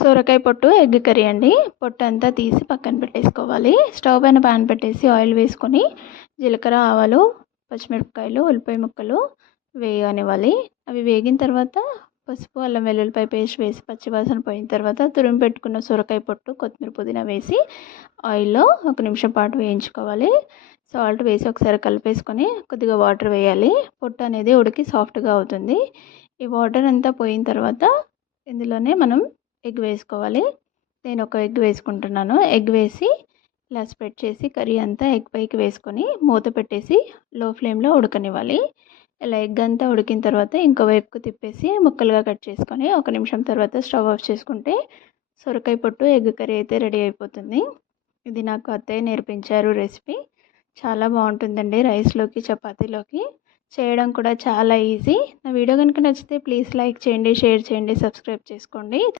సొరకాయ పొట్టు egg curry అండి. పొట్టు అంతా తీసి పక్కన పెట్టేసుకోవాలి. స్టవ్ పైన పాన్ పెట్టేసి ఆయిల్ వేసుకొని జీలకర్ర ఆవాలు పచ్చిమిరపకాయలు ఉల్లిపాయ ముక్కలు వేయనివ్వాలి. అవి వేగిన తర్వాత పసుపు అల్లం వెల్లుల్లిపాయ పేస్ట్ వేసి పచ్చివాసన పోయిన తర్వాత తురిమి పెట్టుకున్న సొరకాయ పొట్టు కొత్తిమీర పుదీనా వేసి ఆయిల్లో ఒక నిమిషం పాటు వేయించుకోవాలి. సాల్ట్ వేసి ఒకసారి కలిపేసుకొని కొద్దిగా వాటర్ వేయాలి. పొట్టు అనేది ఉడికి సాఫ్ట్గా అవుతుంది. ఈ వాటర్ అంతా పోయిన తర్వాత ఇందులోనే మనం ఎగ్ వేసుకోవాలి. నేను ఒక ఎగ్ వేసుకుంటున్నాను. ఎగ్ వేసి ఇలా స్ప్రెడ్ చేసి కర్రీ అంతా ఎగ్ పైకి వేసుకొని మూత పెట్టేసి లో ఫ్లేమ్లో ఉడకనివ్వాలి. ఇలా ఎగ్ అంతా ఉడికిన తర్వాత ఇంకో వైపుకు తిప్పేసి ముక్కలుగా కట్ చేసుకొని ఒక నిమిషం తర్వాత స్టవ్ ఆఫ్ చేసుకుంటే సొరకాయ పొట్టు ఎగ్ కర్రీ అయితే రెడీ అయిపోతుంది. ఇది నాకు అత్తయ్య నేర్పించారు రెసిపీ. చాలా బాగుంటుందండి రైస్లోకి చపాతీలోకి. చేయడం కూడా చాలా ఈజీ. నా వీడియో కనుక నచ్చితే ప్లీజ్ లైక్ చేయండి షేర్ చేయండి సబ్స్క్రైబ్ చేసుకోండి.